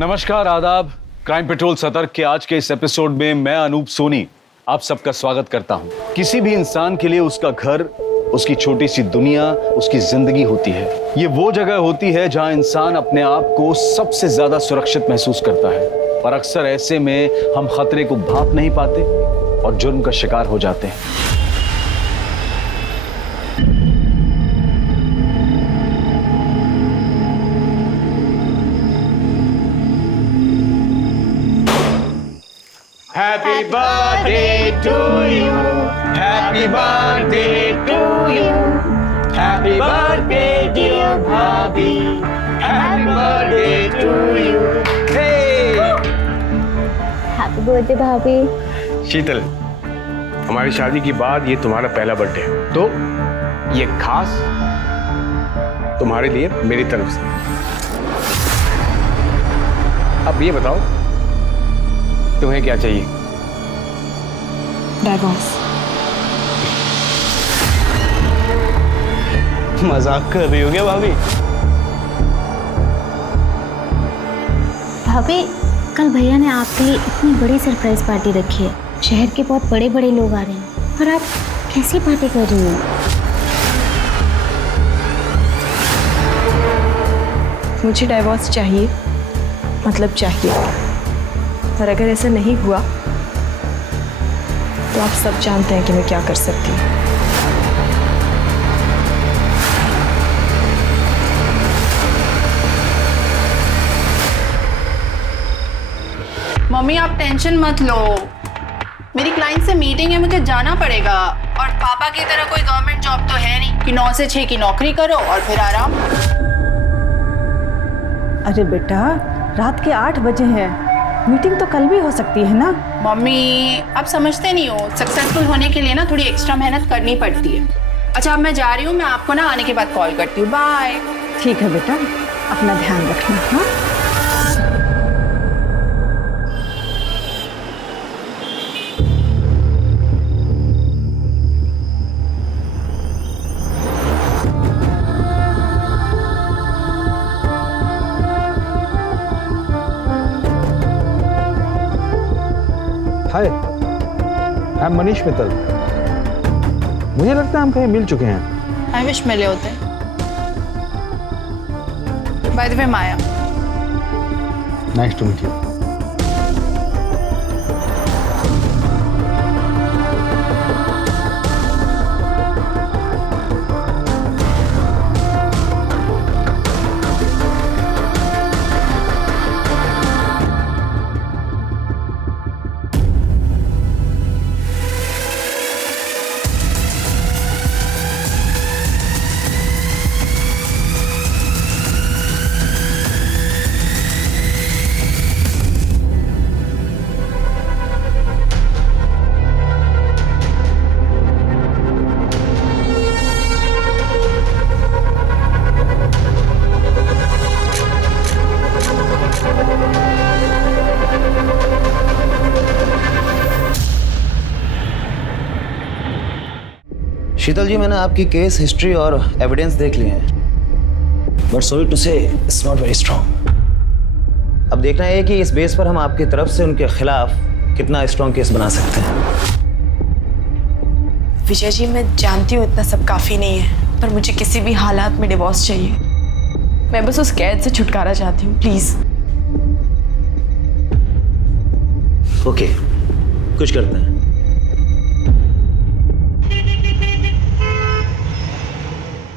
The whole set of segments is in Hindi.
नमस्कार, आदाब। क्राइम पेट्रोल सतर्क के आज के इस एपिसोड में मैं अनूप सोनी आप सबका स्वागत करता हूं। किसी भी इंसान के लिए उसका घर, उसकी छोटी सी दुनिया, उसकी जिंदगी होती है। ये वो जगह होती है जहां इंसान अपने आप को सबसे ज्यादा सुरक्षित महसूस करता है, और अक्सर ऐसे में हम खतरे को भांप नहीं पाते और जुर्म का शिकार हो जाते हैं। Happy birthday to you. Happy birthday to you. Happy birthday dear Bhabhi. Happy birthday to you. Hey! Happy birthday भाभी। शीतल, हमारी शादी के बाद ये तुम्हारा पहला बर्थडे है, तो ये खास तुम्हारे लिए मेरी तरफ से। अब ये बताओ तुम्हें क्या चाहिए? डाइवोर्स। मजाक कर रही हो क्या भाभी? भाभी, कल भैया ने आपके लिए इतनी बड़ी सरप्राइज पार्टी रखी है। शहर के बहुत बड़े बड़े लोग आ रहे हैं और आप कैसी पार्टी कर रही हो? मुझे डाइवोर्स चाहिए, मतलब चाहिए। और अगर ऐसा नहीं हुआ तो आप सब जानते हैं कि मैं क्या कर सकती हूँ। मम्मी आप टेंशन मत लो, मेरी क्लाइंट से मीटिंग है, मुझे जाना पड़ेगा। और पापा की तरह कोई गवर्नमेंट जॉब तो है नहीं कि 9 से 6 की नौकरी करो और फिर आराम। अरे बेटा, रात के 8 बजे हैं, मीटिंग तो कल भी हो सकती है ना। मम्मी आप समझते नहीं हो, सक्सेसफुल होने के लिए ना थोड़ी एक्स्ट्रा मेहनत करनी पड़ती है। अच्छा अब मैं जा रही हूँ, मैं आपको ना आने के बाद कॉल करती हूँ। बाय। ठीक है बेटा, अपना ध्यान रखना। हाँ, हाय, आई एम मनीष मित्तल। मुझे लगता है हम कहीं मिल चुके हैं। आई विश मिले होते। By the way Maya. Nice to meet you. Sheetal ji, मैंने आपकी केस हिस्ट्री और एविडेंस देख लिए हैं, but sorry to say it's not very strong. अब देखना है कि इस बेस पर हम आपकी तरफ से उनके खिलाफ कितना स्ट्रॉन्ग केस बना सकते हैं। विजय जी, मैं जानती हूँ इतना सब काफ़ी नहीं है, पर मुझे किसी भी हालात में डिवोर्स चाहिए। मैं बस उस कैद से छुटकारा चाहती हूँ, प्लीज़। ओके, कुछ करते हैं।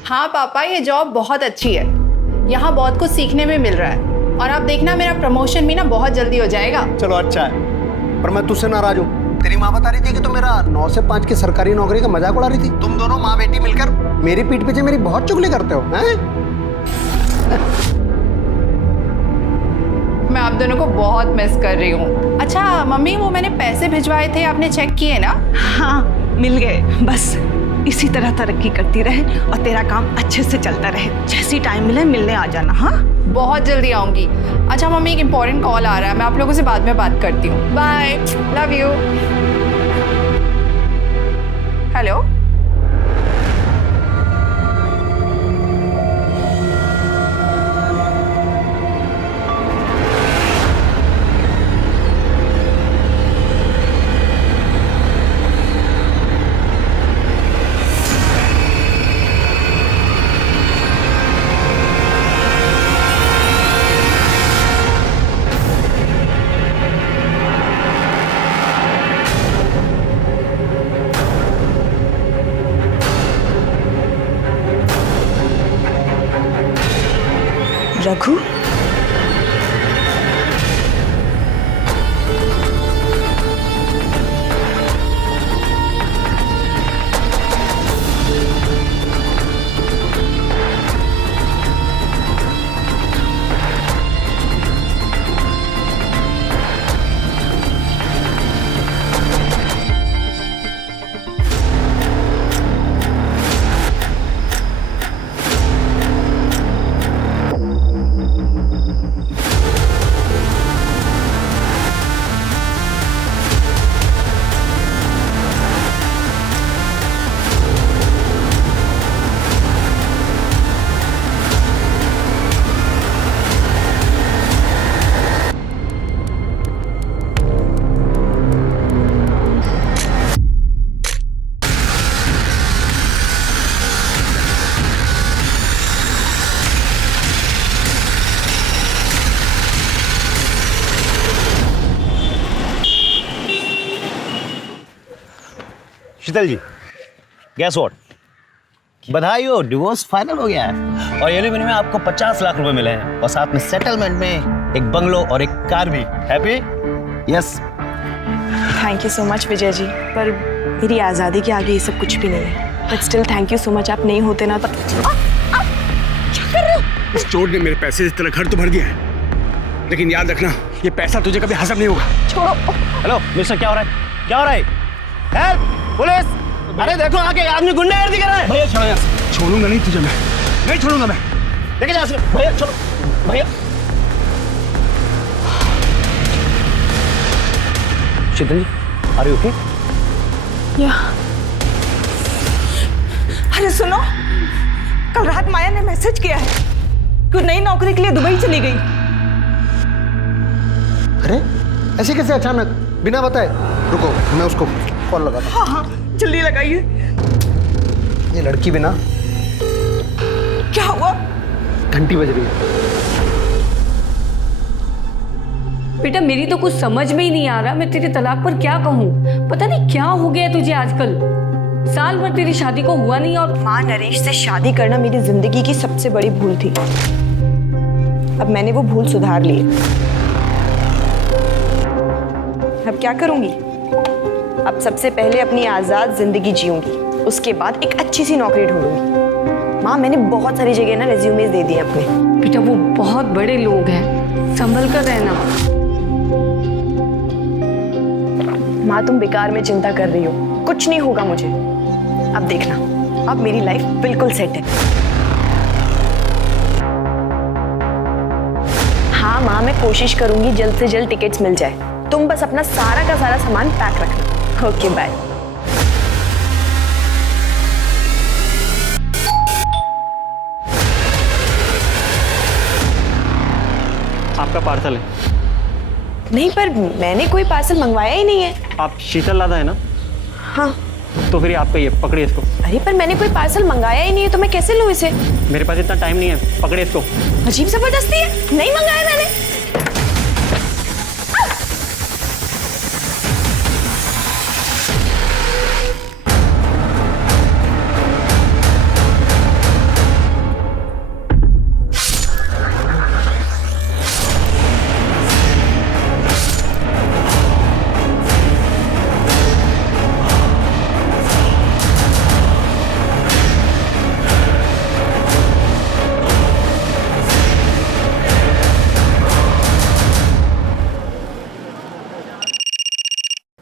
हाँ पापा, ये जॉब बहुत अच्छी है, यहाँ बहुत कुछ सीखने में मिल रहा है। और आप देखना मेरा प्रमोशन भी ना बहुत जल्दी हो जाएगा। चलो अच्छा है, पर मैं तुझसे नाराज हूँ। तेरी माँ बता रही थी कि तू मेरा 9 से 5 की सरकारी नौकरी का मजाक उड़ा रही थी। तुम दोनों माँ बेटी मिलकर मेरी पीठ पीछे मेरी बहुत चुगली करते हो, हैं? मैं आप दोनों को बहुत मिस कर रही हूँ। अच्छा मम्मी, वो मैंने पैसे भिजवाए थे, आपने चेक किए ना? हाँ, मिल गए। बस इसी तरह तरक्की करती रहे और तेरा काम अच्छे से चलता रहे। जैसी टाइम मिले मिलने आ जाना। हाँ, बहुत जल्दी आऊंगी। अच्छा मम्मी, एक इम्पोर्टेंट कॉल आ रहा है, मैं आप लोगों से बाद में बात करती हूँ। Bye, love you. Hello, Raghu, Sheetal ji, guess what, बधाई हो, डिवोर्स फाइनल हो गया है और एलिमनी में आपको 50 लाख रुपए मिले हैं और साथ में सेटलमेंट में एक बंगलो और एक कार भी। Happy? Yes. Thank you so much Vijay ji, पर मेरी आज़ादी के आगे ये सब कुछ भी नहीं है। But still thank you so much, आप नहीं होते ना तो। क्या कर रहे हो? इस चोर ने मेरे पैसे से तेरा घर तो भर दिया है, लेकिन याद रखना ये पैसा तुझे कभी हजम नहीं होगा। छोड़ो। हेलो मिस्टर, क्या हो रहा है? क्या हो रहा है? Help, police! अरे देखो आगे आदमी गुंडागर्दी कर रहा है। भैया छोड़ो यार, छोड़ूंगा नहीं तुझे, मैं नहीं छोड़ूंगा मैं। लेके जा भैया, छोड़ो भैया। शीतल जी, आर यू ओके? या अरे सुनो, कल रात माया ने मैसेज किया है कि वो नई नौकरी के लिए दुबई चली गई। अरे ऐसे कैसे अचानक, बिना बताए? रुको, मैं उसको कॉल लगाता हूं। हाँ हाँ, जल्दी लगाइए। ये लड़की बिना। क्या हुआ? घंटी बज रही है। बेटा मेरी तो कुछ समझ में ही नहीं आ रहा, मैं तेरे तलाक पर क्या कहूँ। पता नहीं क्या हो गया तुझे आजकल, साल भर तेरी शादी को हुआ नहीं। और माँ, नरेश से शादी करना मेरी जिंदगी की सबसे बड़ी भूल थी। अब मैंने वो भूल सुधार ली है। अब क्या करूंगी? अब सबसे पहले अपनी आजाद जिंदगी जीऊंगी, उसके बाद एक अच्छी सी नौकरी ढूंढूंगी। माँ, मैंने बहुत सारी जगह ना रेज्यूमेज दे दिए अपने। बेटा वो बहुत बड़े लोग हैं, संभल कर रहना। माँ, तुम बेकार में चिंता कर रही हो, कुछ नहीं होगा मुझे। अब देखना, अब मेरी लाइफ बिल्कुल सेट है। हाँ माँ, मैं कोशिश करूंगी जल्द से जल्द टिकट्स मिल जाए। तुम बस अपना सारा का सारा सामान पैक रखना। Okay bye. आपका पार्सल है। नहीं, पर मैंने कोई पार्सल मंगवाया ही नहीं है। आप शीतल लादा है ना? हाँ। तो फिर आपका ये पकड़िए इसको। अरे पर मैंने कोई पार्सल मंगाया ही नहीं है, तो मैं कैसे लूँ इसे? मेरे पास इतना टाइम नहीं है, पकड़िए इसको। अजीब जबरदस्ती है, नहीं मंगाया मैंने।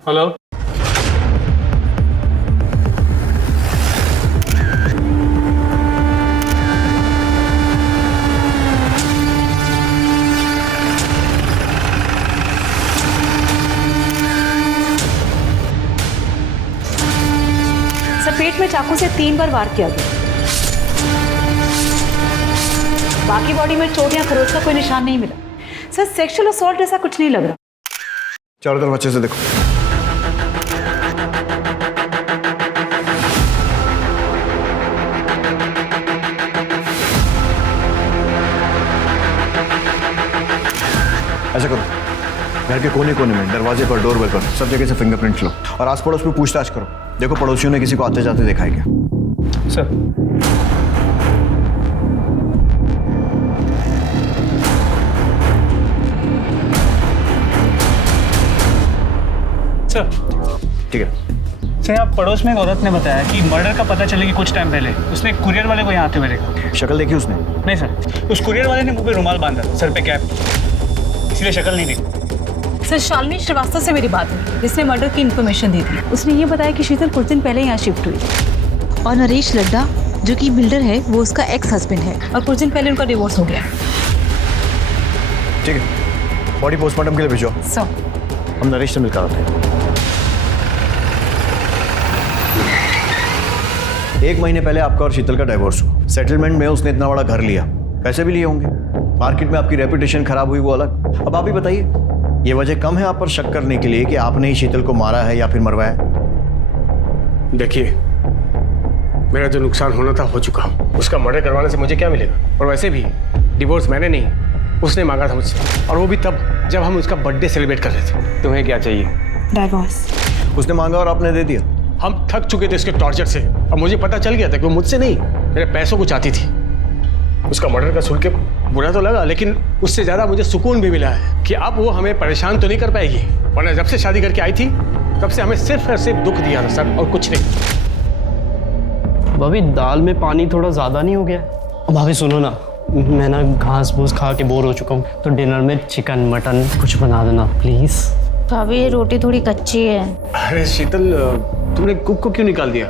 हेलो। सर पेट में चाकू से 3 बार वार किया गया। बाकी बॉडी में चोट या खरोच का कोई निशान नहीं मिला। सर सेक्सुअल असॉल्ट ऐसा कुछ नहीं लग रहा। चारों तरफ अच्छे से देखो। ऐसा करो, घर के कोने कोने में, दरवाजे पर, डोर पर, सब जगह से फिंगरप्रिंट लो और आस पड़ोस में पूछताछ करो। देखो पड़ोसियों ने किसी को आते जाते देखा है क्या? सर सर ठीक है। सर आप पड़ोस में एक औरत ने बताया कि मर्डर का पता चले कि कुछ टाइम पहले उसने एक कुरियर वाले को यहाँ आते हुए देखा। शक्ल देखी उसने? नहीं सर, उस कुरियर वाले ने मुंह पे रुमाल बांधा, सर पे कैप, इसलिए शक्ल नहीं देखी। सर शालिनी श्रीवास्तव से मेरी बात हुई, जिसने मर्डर की इन्फॉर्मेशन दी थी। उसने ये बताया कि शीतल कुछ दिन पहले यहाँ शिफ्ट हुई और नरेश लड्डा जो कि बिल्डर है वो उसका एक्स हस्बैंड है और कुछ दिन पहले उनका डिवोर्स हो गया। ठीक है, बॉडी पोस्टमार्टम के लिए भेजो। सर हम नरेश से मिलकर आते हैं। 1 महीने पहले आपका और शीतल का डाइवोर्स हुआ। सेटलमेंट में उसने इतना बड़ा घर लिया, पैसे भी लिए होंगे, मार्केट में आपकी रेपुटेशन खराब हुई वो अलग। अब आप ही बताइए, ये वजह कम है आप पर शक करने के लिए कि आपने ही शीतल को मारा है या फिर मरवाया? देखिए, मेरा जो नुकसान होना था हो चुका। उसका मर्डर करवाने से मुझे क्या मिलेगा? और वैसे भी डिवोर्स मैंने नहीं, उसने मांगा था मुझसे, और वो भी तब जब हम उसका बर्थडे सेलिब्रेट कर रहे थे। तुम्हें क्या चाहिए? डाइवोर्स। उसने मांगा और आपने दे दिया? हम थक चुके थे उसके टॉर्चर से, और मुझे पता चल गया था कि वो मुझसे नहीं मेरे पैसों को चाहती थी। उसका मर्डर का सुन के बुरा तो लगा, लेकिन उससे ज्यादा मुझे सुकून भी मिला है कि अब वो हमें परेशान तो नहीं कर पाएगी। वरना जब से शादी करके आई थी तब से हमें सिर्फ और सिर्फ दुख दिया था सर, और कुछ नहीं। भाभी दाल में पानी थोड़ा ज़्यादा नहीं हो गया? भाभी सुनो ना, मैं ना घास फूस खा के बोर हो चुका हूँ, तो डिनर में चिकन मटन कुछ बना देना प्लीज़। भाभी ये रोटी थोड़ी कच्ची है। अरे शीतल, तुमने कुक को क्यों निकाल दिया?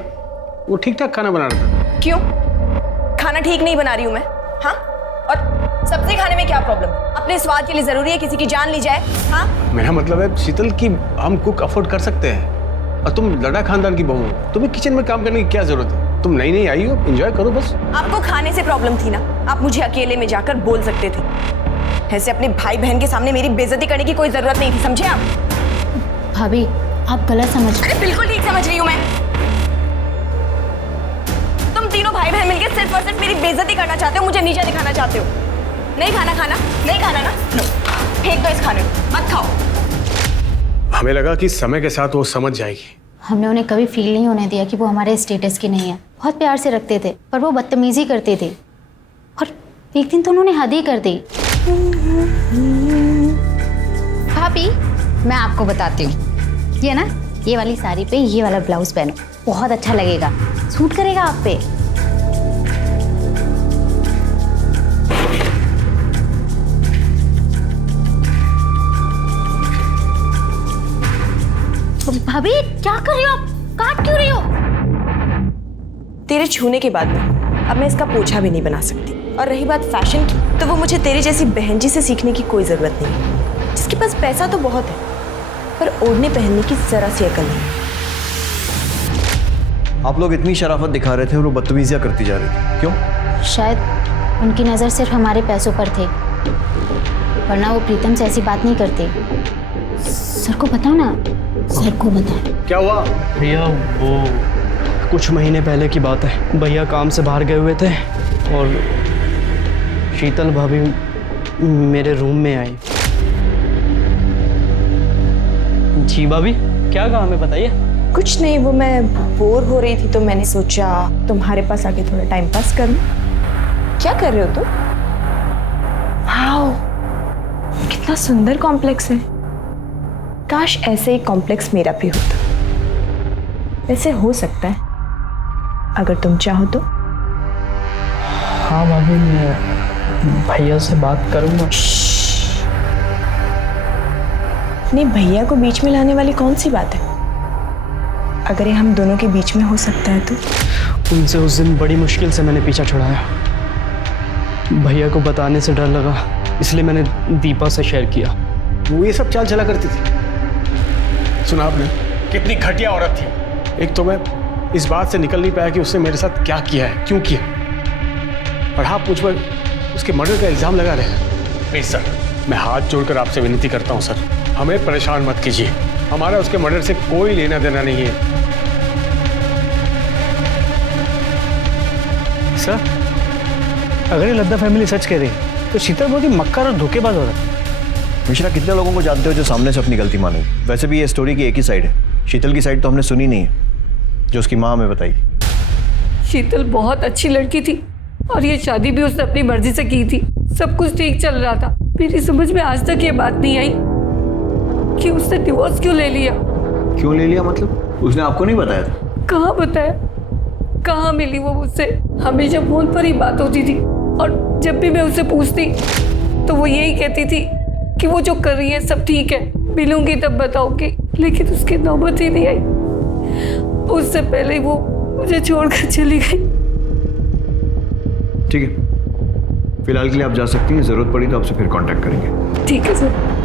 वो ठीक ठाक खाना बना रहा था। क्यों? खाना ठीक नहीं बना रही हूँ मैं? हाँ? और सब्जी खाने में क्या प्रॉब्लम? अपने स्वाद के लिए जरूरी है किसी की जान ली जाए? हाँ? मेरा मतलब है शीतल कि हम कुक अफोर्ड कर सकते हैं, और तुम लड़ा खानदान की बहू हो, तुम्हें किचन में काम करने की क्या जरूरत है? तुम नई नई आई हो, एंजॉय करो बस। आपको खाने से प्रॉब्लम थी ना, आप मुझे अकेले में जाकर बोल सकते थे। ऐसे अपने भाई बहन के सामने मेरी बेइज्जती करने की कोई जरूरत नहीं थी, समझे आप? भाभी आप गलत समझ रहे। अरे बिल्कुल ठीक समझ रही हूँ मैं। तुम तीनों भाई बहन मिलकर सिर्फ और सिर्फ मेरी बेइज्जती करना चाहते हो, मुझे नीचा दिखाना चाहते हो। नहीं खाना नहीं खाना ना, लो फेंक दो इस खाने को, मत खाओ। हमें लगा कि समय के साथ वो समझ जाएगी। हमने उन्हें कभी फील नहीं होने दिया कि वो हमारे स्टेटस की नहीं है। बहुत प्यार से रखते थे, पर वो बदतमीजी करते थे, और एक दिन तो उन्होंने हद ही कर दी। भाभी मैं आपको बताती हूँ, ये ना ये वाली साड़ी पे ये वाला ब्लाउज पहनो, बहुत अच्छा लगेगा, सूट करेगा आप पे। भाभी क्या कर रही हो आप? काट क्यों रही हो? तेरे छूने के बाद में अब मैं इसका पोछा भी नहीं बना सकती। और रही बात फैशन की, तो वो मुझे तेरी जैसी बहन जी से सीखने की कोई जरूरत नहीं है, जिसके पास पैसा तो बहुत है पर ओढ़ने पहनने की जरा सी अकल नहीं। आप लोग इतनी शराफत दिखा रहे थे और वो बदतमीजियां करती जा रही थी, क्यों? शायद उनकी नज़र सिर्फ हमारे पैसों पर थे, वरना वो प्रीतम से ऐसी बात नहीं करते। सर को बताओ ना, सर को बताओ। क्या हुआ? भैया वो कुछ महीने पहले की बात है, भैया काम से बाहर गए हुए थे और शीतल भाभी मेरे रूम में आई। जी भाभी क्या काम है बताइए। कुछ नहीं, वो मैं बोर हो रही थी तो मैंने सोचा तुम्हारे पास आके थोड़ा टाइम पास कर लूं। क्या कर रहे हो तुम? वाओ, कितना सुंदर कॉम्प्लेक्स है। काश ऐसे ही कॉम्प्लेक्स मेरा भी होता। वैसे हो सकता है अगर तुम चाहो तो। हाँ भाभी मैं भैया से बात करूँगा। नहीं, भैया को बीच में लाने वाली कौन सी बात है? अगर ये हम दोनों के बीच में हो सकता है तो। उनसे उस दिन बड़ी मुश्किल से मैंने पीछा छुड़ाया। भैया को बताने से डर लगा, इसलिए मैंने दीपा से शेयर किया। वो ये सब चाल चला करती थी। सुना आपने कितनी घटिया औरत थी। एक तो मैं इस बात से निकल नहीं पाया कि उसने मेरे साथ क्या किया है, क्यों किया, और आप मुझ पर उसके मर्डर का इल्जाम लगा रहे हैं। प्लीज सर, मैं हाथ जोड़कर आपसे विनती करता हूँ सर, हमें परेशान मत कीजिए। हमारा उसके मर्डर से कोई लेना देना नहीं है। सर अगर ये लद्दा फैमिली सच कह रही तो शीतल बहुत ही मक्कार और धोखेबाज हो रहा है। मिश्रा, कितने लोगों को जानते हो जो सामने से अपनी गलती माने? वैसे भी ये स्टोरी की एक ही साइड है, शीतल की साइड तो हमने सुनी नहीं है जो उसकी माँ हमें बताई। शीतल बहुत अच्छी लड़की थी और ये शादी भी उसने अपनी मर्जी से की थी। सब कुछ ठीक चल रहा था। मेरी समझ में आज तक ये बात नहीं आई कि उसने डिवोर्स क्यों ले लिया, क्यों ले लिया मतलब? उसने आपको नहीं बताया था? कहाँ बताया, कहाँ मिली वो मुझसे। हमेशा फोन पर ही बात होती थी और जब भी मैं उससे पूछती तो वो यही कहती थी कि वो जो कर रही है सब ठीक है, मिलूंगी तब बताऊंगी, लेकिन उसकी नौबत ही नहीं आई। उससे पहले वो मुझे छोड़कर चली गई। ठीक है, फिलहाल के लिए आप जा सकती हैं, जरूरत पड़ी तो आपसे फिर कांटेक्ट करेंगे। ठीक है सर।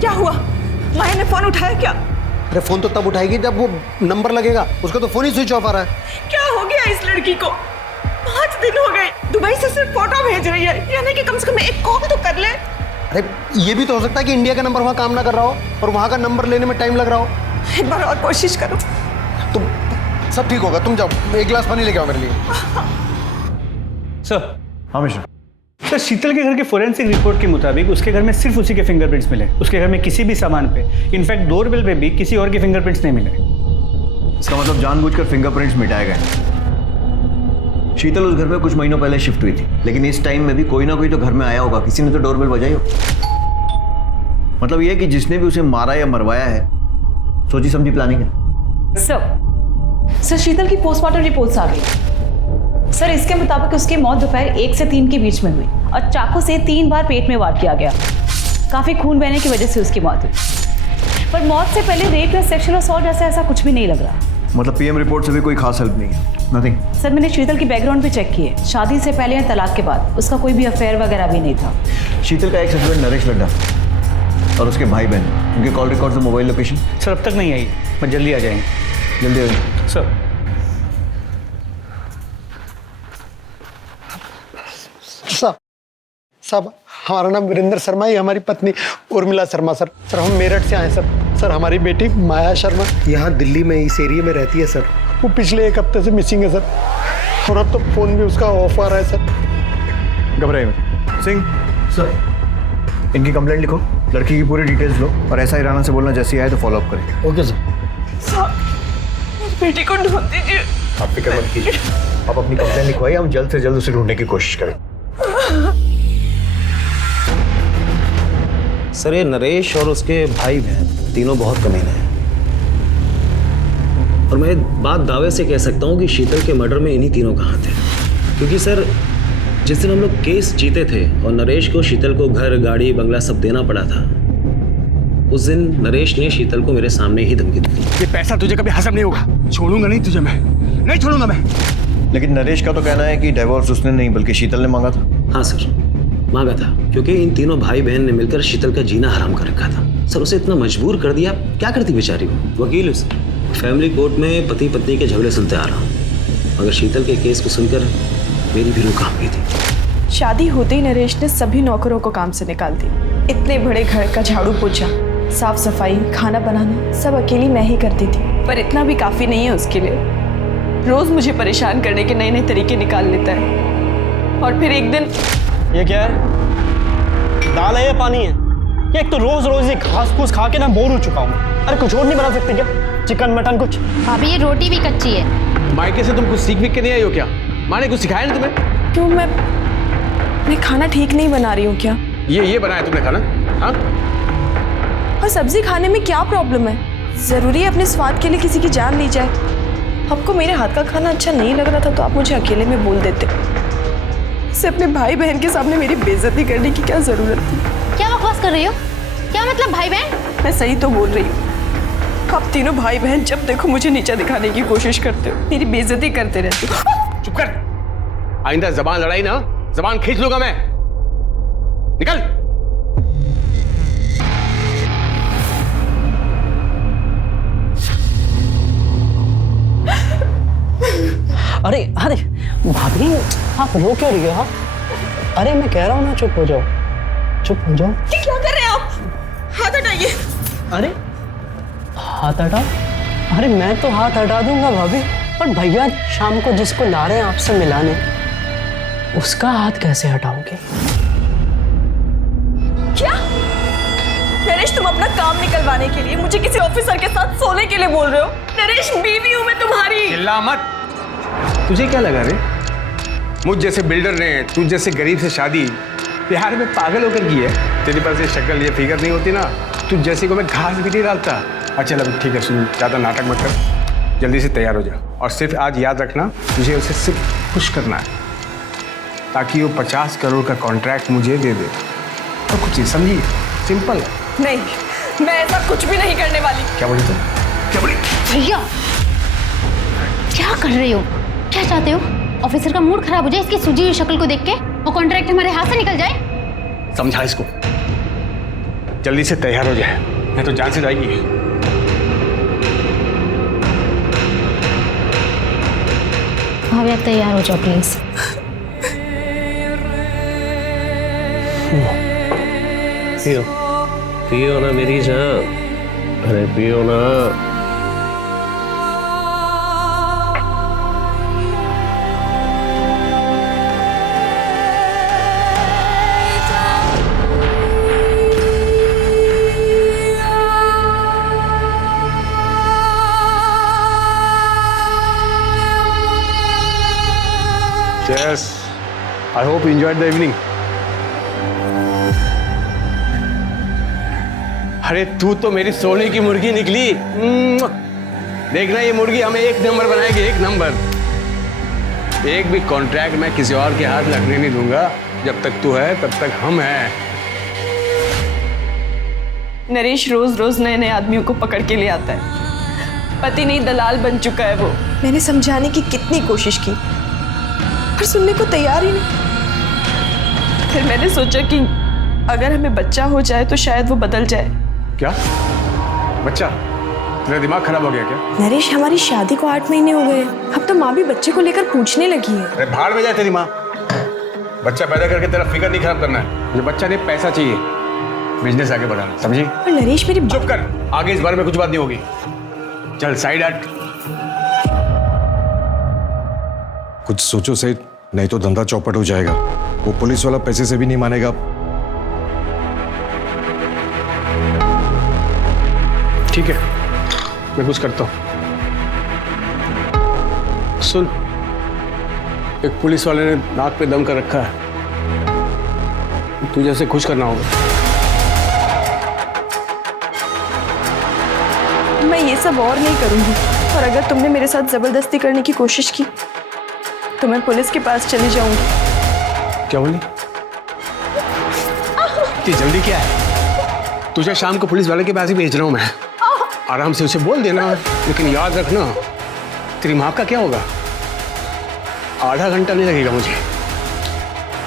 क्या हुआ? माया ने फोन उठाया क्या? अरे फोन तो तब उठाएगी जब वो नंबर लगेगा, उसका तो फोन ही स्विच ऑफ आ रहा है। क्या हो गया इस लड़की को? 5 दिन हो गए, दुबई से सिर्फ फोटो भेज रही है, यानी कि कम से कम एक कॉल तो कर ले। अरे ये भी तो हो सकता है कि इंडिया का नंबर वहाँ काम ना कर रहा हो और वहाँ का नंबर लेने में टाइम लग रहा हो। एक बार और कोशिश करो। तुम सब ठीक होगा, तुम जाओ, एक गिलास पानी लेके आओ मेरे लिए। सर। हाँ मिश्रा। सर, शीतल के घर के फोरेंसिक रिपोर्ट के मुताबिक उसके घर में सिर्फ उसी के फिंगरप्रिंट्स मिले। उसके घर में किसी भी सामान पे, इनफैक्ट डोरबेल पे भी किसी और के फिंगरप्रिंट्स नहीं मिले। इसका मतलब जानबूझकर फिंगरप्रिंट्स मिटाए गए। शीतल उस घर में कुछ महीनों पहले शिफ्ट हुई थी, लेकिन इस टाइम में भी कोई ना कोई तो घर में आया होगा, किसी ने तो डोरबेल बजाई हो। मतलब यह कि जिसने भी उसे मारा या मरवाया है, सोची समझी प्लानिंग है। सर शीतल की पोस्टमार्टम रिपोर्ट्स आ गई। सर, इसके मुताबिक उसकी मौत दोपहर 1 से 3 के बीच में हुई और चाकू से 3 बार पेट में वार किया गया। काफी खून बहने की वजह से उसकी मौत हुई, पर मौत से पहले रेप या सेक्सुअल असॉल्ट जैसा ऐसा कुछ भी नहीं लग रहा। मतलब पीएम रिपोर्ट से भी कोई खास हेल्प नहीं है? नथिंग। सर, मैंने शीतल की बैकग्राउंड भी चेक की है। शादी से पहले या तलाक के बाद उसका कोई भी अफेयर वगैरह भी नहीं था। शीतल का एक्स हस्बैंड नरेश लड्डा और उसके भाई बहन, उनके कॉल रिकॉर्ड्स और मोबाइल लोकेशन? सर, अब तक नहीं आई, मैं जल्दी आ जाएंगे। जल्दी आ जाएंगे सर। साहब हमारा नाम वीरेंद्र शर्मा है, हमारी पत्नी उर्मिला शर्मा सर। सर हम मेरठ से आए सर। सर हमारी बेटी माया शर्मा यहाँ दिल्ली में इस एरिया में रहती है सर। वो पिछले 1 हफ्ते से मिसिंग है सर, और अब तो फोन भी उसका ऑफ आ रहा है सर। घबराइए मत। सिंह सर, इनकी कंप्लेंट लिखो, लड़की की पूरी डिटेल्स लो और ऐसा ही राणा से बोलना जैसी आए तो फॉलो अप करेंगे। Okay sir. मेरी बेटी को ढूंढ दीजिए। आप फिक्र मत कीजिए, आप अपनी कंप्लेंट लिखवाइए, हम जल्द से जल्द उसे ढूंढने की कोशिश करें। सर, ये नरेश और उसके भाई बहन तीनों बहुत कमीने हैं, और मैं बात दावे से कह सकता हूँ कि शीतल के मर्डर में इन्हीं तीनों का हाथ है। क्योंकि सर, जिस दिन हम लोग केस जीते थे और नरेश को शीतल को घर, गाड़ी, बंगला सब देना पड़ा था, उस दिन नरेश ने शीतल को मेरे सामने ही धमकी दी। ये पैसा तुझे कभी हजम नहीं होगा, छोड़ूंगा नहीं तुझे, मैं नहीं छोड़ूंगा मैं। लेकिन नरेश का तो कहना है कि डिवोर्स उसने नहीं बल्कि शीतल ने मांगा था। हाँ सर, मांगा था, क्योंकि इन तीनों भाई बहन ने मिलकर शीतल का जीना हराम कर रखा था। सर, उसे इतना मजबूर कर दिया, क्या करती बेचारी वो। वकील हूँ सर, फैमिली कोर्ट में पति पत्नी के झगड़े सुनते आ रहा हूँ, मगर शीतल के केस को सुनकर मेरी भी रूह कांप गई थी। शादी होते ही नरेश ने सभी नौकरों को काम से निकाल दिया। इतने बड़े घर का झाड़ू पोछा, साफ सफाई, खाना बनाना सब अकेली मैं ही करती थी, पर इतना भी काफी नहीं है उसके लिए। रोज मुझे परेशान करने के नए नए तरीके निकाल लेता है। और फिर एक दिन, ये क्या है? दाल है या पानी है? ये एक तो रोज रोज ये घास फूस खा के ना बोर हो चुका हूँ। अरे कुछ और नहीं बना सकते क्या? चिकन मटन कुछ? भाभी ये रोटी भी कच्ची है। मायके से तुम कुछ सीख के नहीं आई हो क्या? माँ ने कुछ सिखाया नहीं तुम्हें? क्यों मैं खाना ठीक नहीं बना रही हूँ क्या? ये बनाया तुमने खाना? हाँ? और सब्जी खाने में क्या प्रॉब्लम है? जरूरी है अपने स्वाद के लिए किसी की जान ली जाए? आपको मेरे हाथ का खाना अच्छा नहीं लग रहा था तो आप मुझे अकेले में बोल देते। इसे अपने भाई बहन के सामने मेरी बेइज्जती करने की क्या जरूरत थी? क्या बकवास कर रही हो? क्या मतलब भाई बहन? मैं सही तो बोल रही हूँ। आप तीनों भाई बहन जब देखो मुझे नीचा दिखाने की कोशिश करते हो, मेरी बेइज्जती करते रहते हो। चुप कर, आइंदा जबान लड़ाई ना, जबान खींच लूंगा मैं। निकल। अरे अरे भाभी, आप रो क्यों रही हो? अरे मैं कह रहा हूँ ना, चुप हो जाओ, चुप हो जाओ। ये क्या कर रहे हैं आप? हाथ हटाइए। अरे हाथ हटा? अरे मैं तो हाथ हटा दूंगा भाभी, पर भैया शाम को जिसको ला रहे हैं आपसे मिलाने, उसका हाथ कैसे हटाओगे? क्या नरेश, तुम अपना काम निकलवाने के लिए मुझे किसी ऑफिसर के साथ सोने के लिए बोल रहे हो? नरेश, बीवी हूं मैं तुम्हारी। चिल्ला मत, तुझे क्या लगा रे? मुझ जैसे बिल्डर ने तुझ जैसे गरीब से शादी बिहार में पागल होकर की है। तेरे पास ये शक्ल ये फिगर नहीं होती ना, तुझ जैसे को मैं घास भी नहीं डालता। अच्छा चल ठीक है, सुन ज़्यादा नाटक मत कर, जल्दी से तैयार हो जा। और सिर्फ आज याद रखना, तुझे उसे सिर्फ खुश करना है ताकि वो 50 करोड़ का कॉन्ट्रैक्ट मुझे दे दे। तो कुछ नहीं, समझी? सिंपल। नहीं, मैं ऐसा कुछ भी नहीं करने वाली। क्या बोली तुम? क्या बोली? भैया क्या कर रहे हो? क्या चाहते हो? ऑफिसर का मूड खराब हो जाए इसकी सूजी हुई शक्ल को देख के, और कॉन्ट्रैक्ट हमारे हाथ से निकल जाए। समझा इसको, जल्दी से तैयार हो जाए, नहीं तो जान से जाएगी। भाभी आप तैयार हो जाओ प्लीज। पियो पियो ना मेरी जान, अरे पियो ना। Yes, I hope you enjoyed the evening. अरे तू तो मेरी सोने की मुर्गी निकली। देखना ये मुर्गी हमें एक नंबर बनाएगी, एक नंबर। एक भी कॉन्ट्रैक्ट मैं किसी और के हाथ लगने नहीं दूंगा। जब तक तू है तब तक हम हैं। नरेश रोज रोज नए नए आदमियों को पकड़ के ले आता है। पति नहीं दलाल बन चुका है वो। मैंने समझाने की कितनी कोशिश की पर सुनने को तैयार ही नहीं। फिर मैंने सोचा कि अगर हमें बच्चा हो जाए तो शायद वो बदल जाए। क्या बच्चा? तेरा दिमाग खराब हो गया क्या? नरेश हमारी शादी को 8 महीने हो गए, अब तो माँ भी बच्चे को लेकर पूछने लगी है। अरे भाड़ में जाए तेरी माँ। बच्चा पैदा करके तेरा फिगर नहीं खराब करना है। मुझे बच्चा नहीं, पैसा चाहिए, बिजनेस आगे बढ़ाना, समझी? पर नरेश मेरी चुप कर, आगे इस बारे में कुछ बात नहीं होगी। चल साइड हट। कुछ सोचो सेठ, नहीं तो धंधा चौपट हो जाएगा। वो पुलिस वाला पैसे से भी नहीं मानेगा। ठीक है, मैं कुछ करता हूँ। सुन, एक पुलिस वाले ने नाक पे दम कर रखा है, तुझे उसे खुश करना होगा। मैं ये सब और नहीं करूंगी, और अगर तुमने मेरे साथ जबरदस्ती करने की कोशिश की तो मैं पुलिस के पास चली जाऊंगी। क्या बोली? इतनी जल्दी क्या है? तुझे शाम को पुलिस वाले के पास ही भेज रहा हूं मैं। आराम से उसे बोल देना, लेकिन याद रखना तेरी माँ का क्या होगा। आधा घंटा नहीं लगेगा मुझे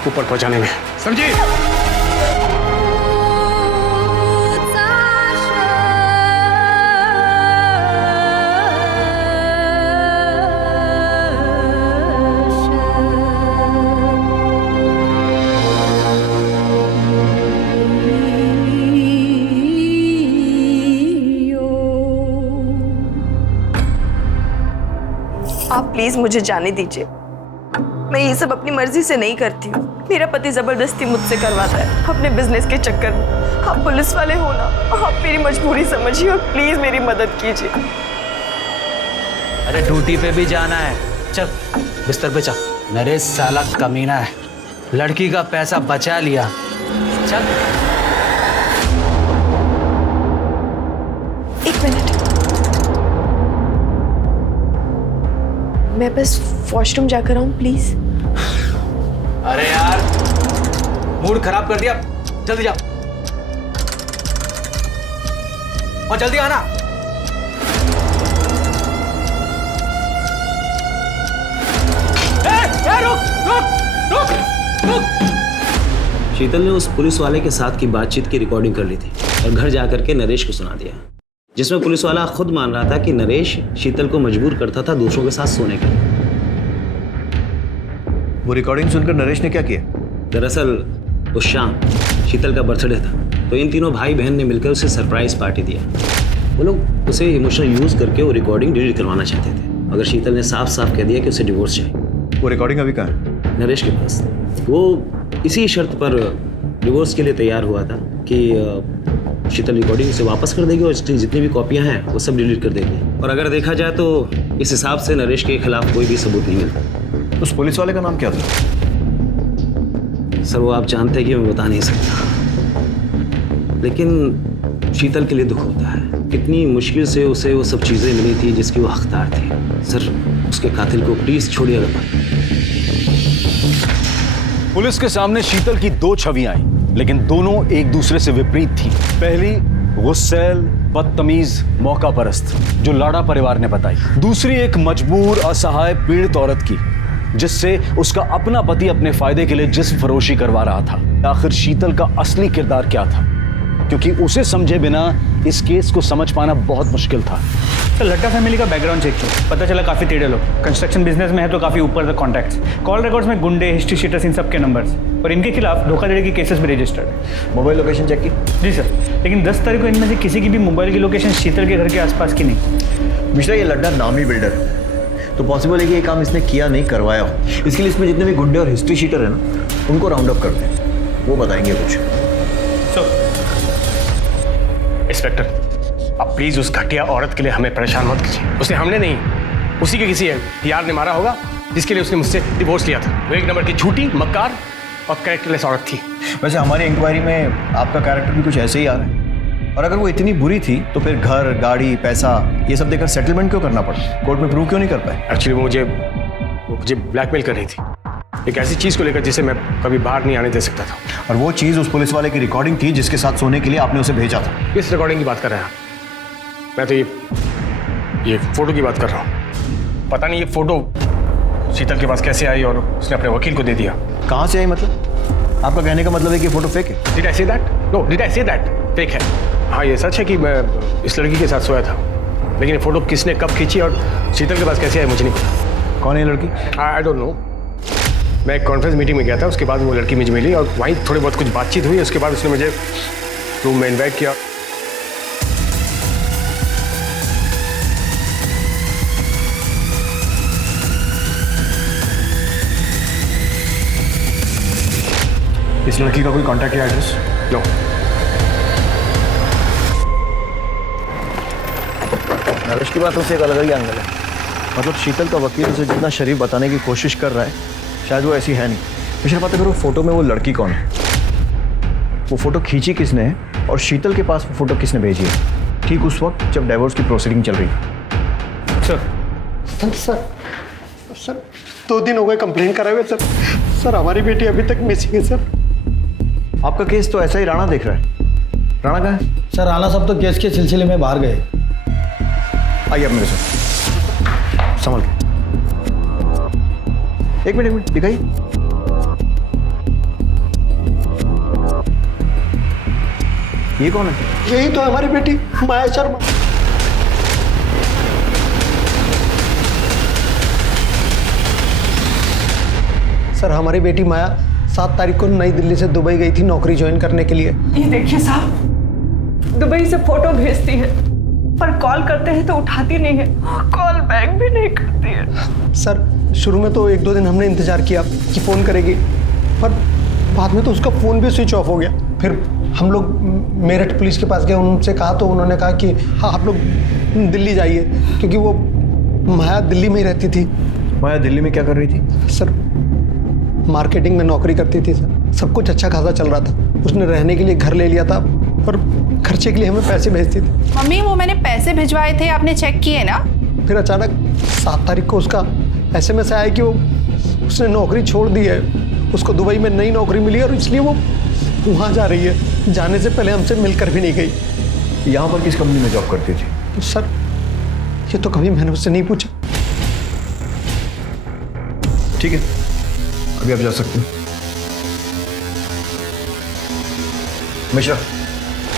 ऊपर पहुंचाने में, समझी? आप प्लीज मुझे जाने दीजिए। मैं ये सब अपनी मर्जी से नहीं करती हूँ। मेरा पति जबरदस्ती मुझसे करवाता है अपने बिजनेस के चक्कर में। आप पुलिस वाले हो ना, आप मेरी मजबूरी समझिए और प्लीज मेरी मदद कीजिए। अरे ड्यूटी पे भी जाना है, चल बिस्तर पे चल। नरेश साला कमीना है, लड़की का पैसा बचा लिया। चल। एक मिनट, मैं बस वॉशरूम जाकर आऊं प्लीज। अरे यार मूड खराब कर दिया, जल्दी जा और जल्दी आना। शीतल ने उस पुलिस वाले के साथ की बातचीत की रिकॉर्डिंग कर ली थी और घर जाकर के नरेश को सुना दिया, जिसमें पुलिस वाला खुद मान रहा था कि नरेश शीतल को मजबूर करता था दूसरों के साथ सोने के लिए। वो रिकॉर्डिंग सुनकर नरेश ने क्या किया? दरअसल उस शाम शीतल का बर्थडे था, तो इन तीनों भाई बहन ने मिलकर उसे सरप्राइज पार्टी दिया। वो लोग उसे इमोशनल यूज करके वो रिकॉर्डिंग डिलीट करवाना चाहते थे, मगर शीतल ने साफ साफ कह दिया कि उसे डिवोर्स चाहिए। वो रिकॉर्डिंग अभी कहाँ है? नरेश के पास। वो इसी शर्त पर डिवोर्स के लिए तैयार हुआ था कि शीतल रिकॉर्डिंग उसे वापस कर देगी और जितनी भी कॉपियां हैं वो सब डिलीट कर देगी। और अगर देखा जाए तो इस हिसाब से नरेश के खिलाफ कोई भी सबूत नहीं मिलता। उस पुलिस वाले का नाम क्या था? सर वो आप जानते हैं कि मैं बता नहीं सकता, लेकिन शीतल के लिए दुख होता है। कितनी मुश्किल से उसे वो सब चीज़ें मिली थी जिसकी वो हकदार थी। सर उसके कातिल को प्लीज छोड़िएगा मत। पुलिस के सामने शीतल की दो छवियां आई, लेकिन दोनों एक दूसरे से विपरीत थी। पहली गुस्सैल, बदतमीज, मौका परस्त जो लाड़ा परिवार ने बताई। दूसरी एक मजबूर, असहाय, पीड़ित औरत की जिससे उसका अपना पति अपने फायदे के लिए जिस्म फरोशी करवा रहा था। आखिर शीतल का असली किरदार क्या था, क्योंकि उसे समझे बिना इस केस को समझ पाना बहुत मुश्किल था। तो लट्टा फैमिली का बैकग्राउंड चेक किया, पता चला काफी टेढ़े लोग, कंस्ट्रक्शन बिजनेस में है तो काफी ऊपर तक कॉन्टैक्ट्स, कॉल रिकॉर्ड्स में गुंडे, हिस्ट्री शीटर्स, इन सब के नंबर्स, और इनके खिलाफ धोखाधड़ी की केसेस भी रजिस्टर्ड है। मोबाइल लोकेशन चेक की? जी सर, लेकिन 10 तारीख को इनमें से किसी की भी मोबाइल की लोकेशन शीतल के घर के आसपास की नहीं। मिश्रा, ये लड्डा नामी बिल्डर है, तो पॉसिबल है कि ये काम इसने किया नहीं, करवाया हो। इसके लिए इसमें जितने भी गुंडे और हिस्ट्री शीटर है ना, उनको राउंड अप करते हैं, वो बताएंगे कुछ। इंस्पेक्टर, अब प्लीज उस घटिया औरत के लिए हमें परेशान मत कीजिए। उसे हमने नहीं, उसी के किसी यार ने मारा होगा जिसके लिए उसने मुझसे डिवोर्स लिया था। वो एक नंबर की झूठी, मक्कार और कैरेक्टरलेस औरत थी। वैसे हमारी इंक्वायरी में आपका कैरेक्टर भी कुछ ऐसे ही आ रहा है, और अगर वो इतनी बुरी थी तो फिर घर, गाड़ी, पैसा ये सब देकर सेटलमेंट क्यों करना पड़ा? कोर्ट में प्रूव क्यों नहीं कर पाए? एक्चुअली वो मुझे ब्लैकमेल कर रही थी, एक ऐसी चीज को लेकर जिसे मैं कभी बाहर नहीं आने दे सकता था। और वो चीज उस पुलिस वाले की रिकॉर्डिंग थी जिसके साथ सोने के लिए आपने उसे भेजा था। किस रिकॉर्डिंग की बात कर रहे हैं आप? मैं तो ये फोटो की बात कर रहा हूँ। पता नहीं ये फोटो शीतल के पास कैसे आई और उसने अपने वकील को दे दिया। कहाँ से आई मतलब? आपका कहने का मतलब है कि फोटो फेक है? Did I say that? No, did I say that? Fake है। हाँ ये सच है कि मैं इस लड़की के साथ सोया था, लेकिन ये फोटो किसने कब खींची और शीतल के पास कैसे आई मुझे नहीं पता। कौन है लड़की? I don't know. मैं एक कॉन्फ्रेंस मीटिंग में गया था, उसके बाद वो लड़की मुझे मिली और वहीं थोड़ी बहुत कुछ बातचीत हुई। उसके बाद उसने मुझे रूम में इन्वाइट किया। इस लड़की का कोई कांटेक्ट या एड्रेस? नो। नरेश की बातों से एक अलग ही एंगल है। मतलब शीतल का वकील उसे जितना शरीफ बताने की कोशिश कर रहा है, शायद वो ऐसी है नहीं। मिश्रा, बात करो फोटो में वो लड़की कौन है? वो फोटो खींची किसने है और शीतल के पास वो फोटो किसने भेजी है ठीक उस वक्त जब डाइवोर्स की प्रोसीडिंग चल रही है? सर 2 दिन हो गए कंप्लेन कराए हुए सर। सर हमारी बेटी अभी तक मिसिंग है सर। आपका केस तो ऐसा ही राणा देख रहा है। राणा कहाँ है? सर राणा साहब तो केस के सिलसिले में बाहर गए। आइए आप मेरे साथ, संभल के। एक मिनट दिखाइए। ये कौन है? यही तो हमारी बेटी माया शर्मा। सर हमारी बेटी माया 7 तारीख को नई दिल्ली से दुबई गई थी नौकरी ज्वाइन करने के लिए। ये देखिए साहब, दुबई से फोटो भेजती है पर कॉल करते हैं तो उठाती नहीं है, कॉल बैक भी नहीं करती है। सर शुरू में तो 1-2 दिन हमने इंतजार किया कि फ़ोन करेगी, पर बाद में तो उसका फ़ोन भी स्विच ऑफ हो गया। फिर हम लोग मेरठ पुलिस के पास गए, उनसे कहा तो उन्होंने कहा कि हाँ आप लोग दिल्ली जाइए, क्योंकि वो माया दिल्ली में ही रहती थी। माया दिल्ली में क्या कर रही थी? सर मार्केटिंग में नौकरी करती थी सर। सब कुछ अच्छा खासा चल रहा था। उसने रहने के लिए घर ले लिया था और खर्चे के लिए हमें पैसे भेजती थी। मम्मी वो मैंने पैसे भिजवाए थे, आपने चेक किए ना? फिर अचानक 7 तारीख को उसका SMS आया कि वो उसने नौकरी छोड़ दी है, उसको दुबई में नई नौकरी मिली और इसलिए वो वहाँ जा रही है। जाने से पहले हमसे मिलकर भी नहीं गई। यहाँ पर किस कंपनी में जॉब करती थी? सर ये तो कभी मैंने उससे नहीं पूछा। ठीक है, अभी आप जा सकते हैं। मिश्रा,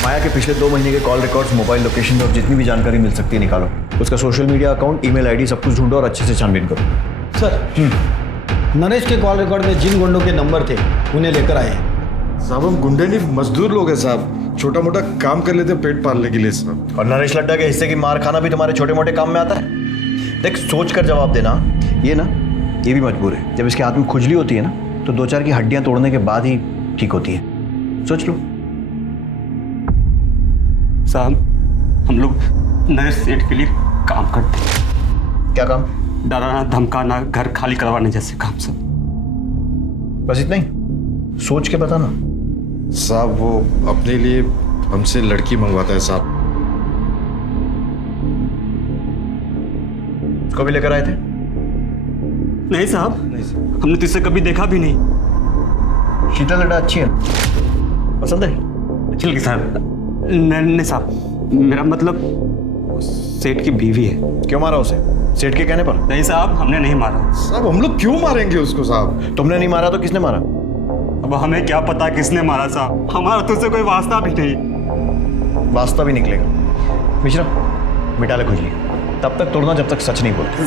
माया के पिछले 2 महीने के कॉल रिकॉर्ड्स, मोबाइल लोकेशन और जितनी भी जानकारी मिल सकती है निकालो। उसका social media account, email ID सब कुछ ढूंढो और अच्छे से छानबीन करो। सर नरेश के कॉल रिकॉर्ड में जिन गुंडों के नंबर थे उन्हें लेकर आए। साहब हम गुंडे नहीं, मजदूर लोग हैं साहब, छोटा मोटा काम कर लेते पेट पालने के लिए साहब। और नरेश लड्डा के हिस्से की मार खाना भी तुम्हारे छोटे मोटे काम में आता है? देख सोच कर जवाब देना। ये भी मजबूर है। जब इसके हाथ में खुजली होती है ना तो 2-4 की हड्डियां तोड़ने के बाद ही ठीक होती है। सोच लो। साहब हम लोग नरेश सेठ के लिए काम करते हैं। क्या काम? डराना धमकाना, घर खाली करवाने जैसे काम सर। बस इतना ही? सोच के बताना। साहब वो अपने लिए हमसे लड़की मंगवाता है साहब। उसको भी लेकर आए थे? नहीं साहब, हमने तो इससे कभी देखा भी नहीं। शीतल लड़ा अच्छी है, पसंद है? अच्छी लगी साहब। नहीं साहब, मेरा मतलब सेठ की बीवी है। क्यों मारा उसे? सेठ के कहने पर? नहीं साहब, हमने नहीं मारा। साहब हम लोग क्यों मारेंगे उसको साहब? तुमने नहीं मारा तो किसने मारा? अब हमें क्या पता किसने मारा साहब, हमारा तो उससे कोई वास्ता भी नहीं। वास्ता भी निकलेगा। मिश्रा मिटा ले खुजली, तब तक तोड़ना जब तक सच नहीं बोलते।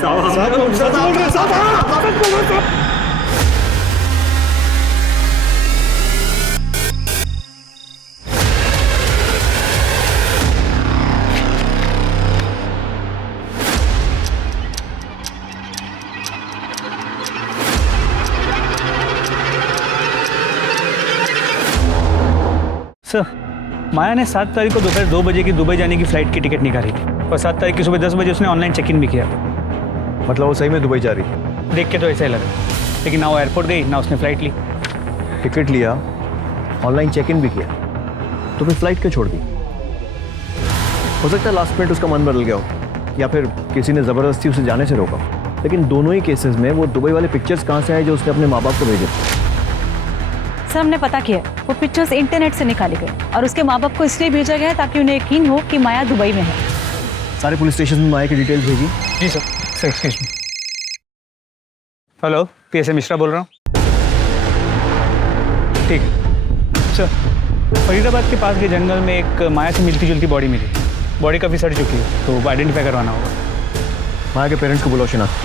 सर, माया ने 7 तारीख को दोपहर 2 बजे की दुबई जाने की फ्लाइट की टिकट निकाली थी और 7 तारीख की सुबह 10 बजे उसने ऑनलाइन चेक इन भी किया। मतलब वो सही में दुबई जा रही है? देख के तो ऐसा ही लगा, लेकिन ना वो एयरपोर्ट गई ना उसने फ्लाइट ली। टिकट लिया, ऑनलाइन चेक इन भी किया, तो फिर फ्लाइट क्यों छोड़ दी? हो सकता है लास्ट मिनट उसका मन बदल गया हो, या फिर किसी ने ज़बरदस्ती उसे जाने से रोका। लेकिन दोनों ही केसेस में वो दुबई वाले पिक्चर्स कहाँ से आए जो उसने अपने माँ बाप को भेजे? सर हमने पता किया, वो पिक्चर्स इंटरनेट से निकाले गए और उसके माँ बाप को इसलिए भेजा गया ताकि उन्हें यकीन हो कि माया दुबई में है। सारे पुलिस स्टेशन में माया की डिटेल्स भेजी? जी sir. Sir excuse me. Hello, PSA Mishra बोल रहा हूँ। ठीक है सर, फरीदाबाद के पास के जंगल में एक माया से मिलती जुलती बॉडी मिली। बॉडी काफ़ी सड़ चुकी है, तो आइडेंटिफाई करवाना होगा। माया के पेरेंट्स को बुलाओ, शिनाख्त।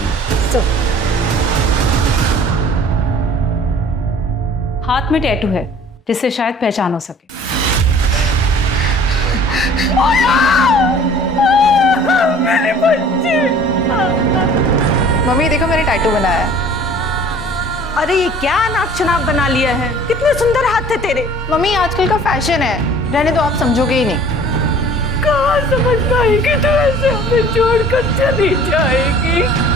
हाथ में टैटू है जिससे शायद पहचान हो सके। मेरे बच्चे। मम्मी देखो मैंने टैटू बनाया है। अरे ये क्या अनाप शनाप बना लिया है, कितने सुंदर हाथ थे तेरे। मम्मी आजकल का फैशन है, रहने तो आप समझोगे ही नहीं। कहाँ समझ पाएगी तू, ऐसे हमें छोड़कर चली जाएगी।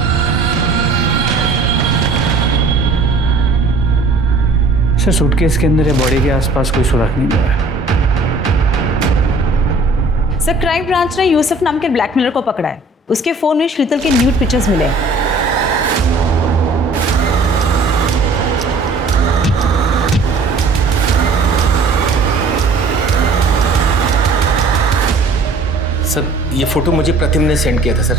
सर सूटकेस के अंदर या बॉडी के आसपास कोई सुराग नहीं मिला है। सर क्राइम ब्रांच ने यूसुफ नाम के ब्लैकमेलर को पकड़ा है। उसके फोन में शीतल के न्यूड पिक्चर्स मिले हैं। सर ये फोटो मुझे प्रतिम ने सेंड किया था सर।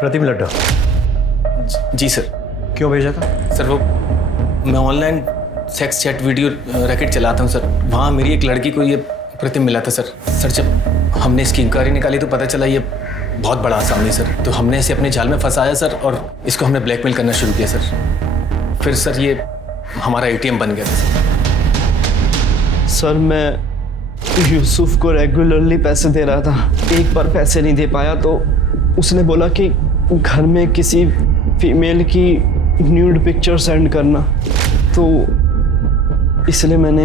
प्रतिम लड्डा? जी सर। क्यों भेजा था? सर वो मैं online sex chat video racket चलाता हूँ सर, वहाँ मेरी एक लड़की को ये प्रतिम मिला था सर। सर जब हमने इसकी इंक्वायरी निकाली तो पता चला ये बहुत बड़ा आसामी सर, तो हमने इसे अपने जाल में फंसाया सर और इसको हमने ब्लैकमेल करना शुरू किया सर। फिर सर ये हमारा ATM बन गया था सर। सर मैं यूसुफ को रेगुलरली पैसे दे रहा था, एक बार पैसे नहीं दे पाया तो उसने बोला कि घर में किसी फीमेल की न्यूड पिक्चर सेंड करना, तो इसलिए मैंने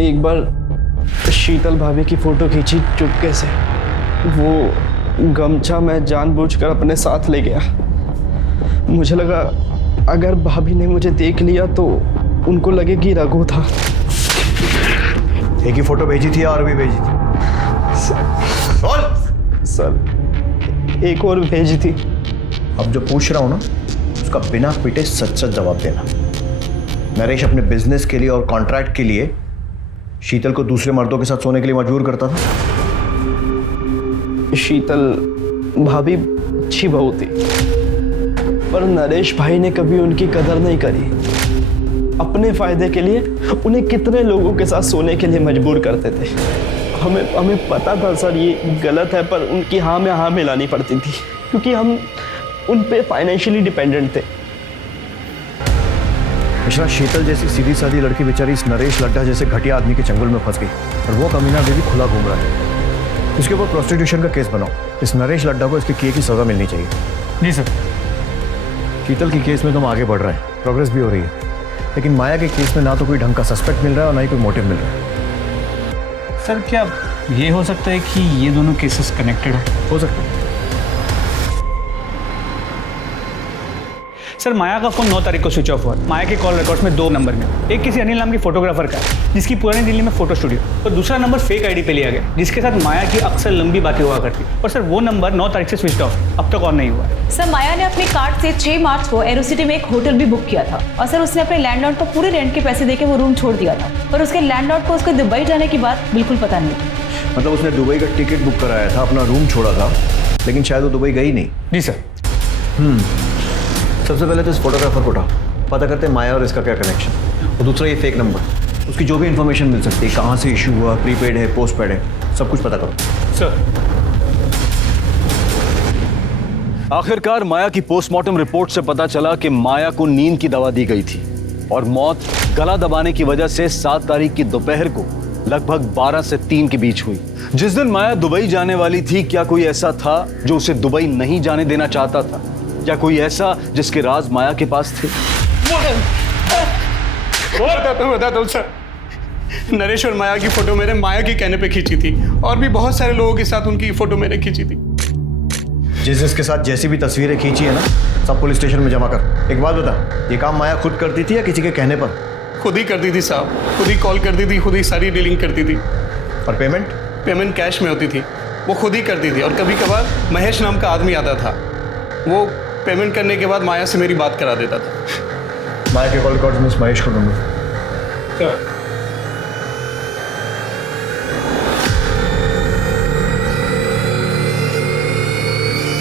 एक बार शीतल भाभी की फ़ोटो खींची चुपके से। वो गमछा मैं जानबूझकर अपने साथ ले गया। मुझे लगा अगर भाभी ने मुझे देख लिया तो उनको लगे कि रघु था। एक ही फोटो भेजी थी और भी भेजी थी? सर एक और भेजी थी। अब जो पूछ रहा हूं ना उसका बिना पीटे सच सच जवाब देना। नरेश अपने बिजनेस के लिए और कॉन्ट्रैक्ट के लिए शीतल को दूसरे मर्दों के साथ सोने के लिए मजबूर करता था? शीतल भाभी अच्छी बहू थी, पर नरेश भाई ने कभी उनकी कदर नहीं करी। अपने फायदे के लिए उन्हें कितने लोगों के साथ सोने के लिए मजबूर करते थे। हमें पता था सर ये गलत है, पर उनकी हाँ में हाँ मिलानी पड़ती थी क्योंकि हम उन पे फाइनेंशियली डिपेंडेंट थे। मिश्रा, शीतल जैसी सीधी सादी लड़की बेचारी इस नरेश लड्डा जैसे घटिया आदमी के चंगुल में फंस गई और वो कमीना बेबी खुला घूम रहा है। इसके ऊपर प्रोस्टिट्यूशन का केस बनाओ। इस नरेश लड्डा को इसके किए की सजा मिलनी चाहिए। जी सर। शीतल की केस में तो हम आगे बढ़ रहे हैं, प्रोग्रेस भी हो रही है, लेकिन माया के केस में ना तो कोई ढंग का सस्पेक्ट मिल रहा है और ना ही कोई मोटिव मिल रहा है। सर क्या ये हो सकता है कि ये दोनों केसेस कनेक्टेड हो? सकता है। सर माया का फोन 9 तारीख को स्विच ऑफ हुआ। माया के कॉल रिकॉर्ड्स में 2 नंबर में, एक किसी अनिल नाम की फोटोग्राफर का है जिसकी पुरानी दिल्ली में फोटो स्टूडियो, और दूसरा नंबर फेक आईडी पे लिया गया जिसके साथ माया की अक्सर लंबी बातें हुआ करती। और सर वो नंबर 9 तारीख से स्विच ऑफ, अब तक ऑन नहीं हुआ है। सर माया ने अपने कार्ड से 6 मार्च को एरोसिटी में एक होटल भी बुक किया था, और सर उसने अपने लैंडलॉर्ड को पूरे रेंट के पैसे देके वो रूम छोड़ दिया था, पर उसके लैंडलॉर्ड को उसके दुबई जाने की बात बिल्कुल पता नहीं थी। मतलब उसने दुबई का टिकट बुक कराया था, अपना रूम छोड़ा था, लेकिन शायद वो दुबई गई नहीं। जी सर। सबसे पहले तो इस फोटोग्राफर को पता करते हैं माया और इसका क्या कनेक्शन, और दूसरा ये फेक नंबर, उसकी जो भी इंफॉर्मेशन मिल सकती है, कहाँ से इशू हुआ, प्रीपेड है, पोस्टपेड है, सब कुछ पता करो सर। आखिरकार माया की पोस्टमार्टम रिपोर्ट से पता चला कि माया को नींद की दवा दी गई थी और मौत गला दबाने की वजह से 7 तारीख की दोपहर को लगभग 12 से 3 के बीच हुई। जिस दिन माया दुबई जाने वाली थी, क्या कोई ऐसा था जो उसे दुबई नहीं जाने देना चाहता था, या कोई ऐसा जिसके राज माया के पास थे? बताता हूँ सर। नरेश और माया की फोटो मैंने माया के कहने पे खींची थी, और भी बहुत सारे लोगों के साथ उनकी फोटो मैंने खींची थी। जिसके साथ जैसी भी तस्वीरें खींची है ना, सब पुलिस स्टेशन में जमा कर। एक बात बता, ये काम माया खुद करती थी या किसी के कहने पर? खुद ही करती थी साहब, खुद ही कॉल करती थी, खुद ही सारी डीलिंग करती थी। और पेमेंट? पेमेंट कैश में होती थी, वो खुद ही करती थी, और कभी कभार महेश नाम का आदमी आता था, वो पेमेंट करने के बाद माया से मेरी बात करा देता था। माया के कॉल रिकॉर्ड्स में इस महेश को ढूंढो।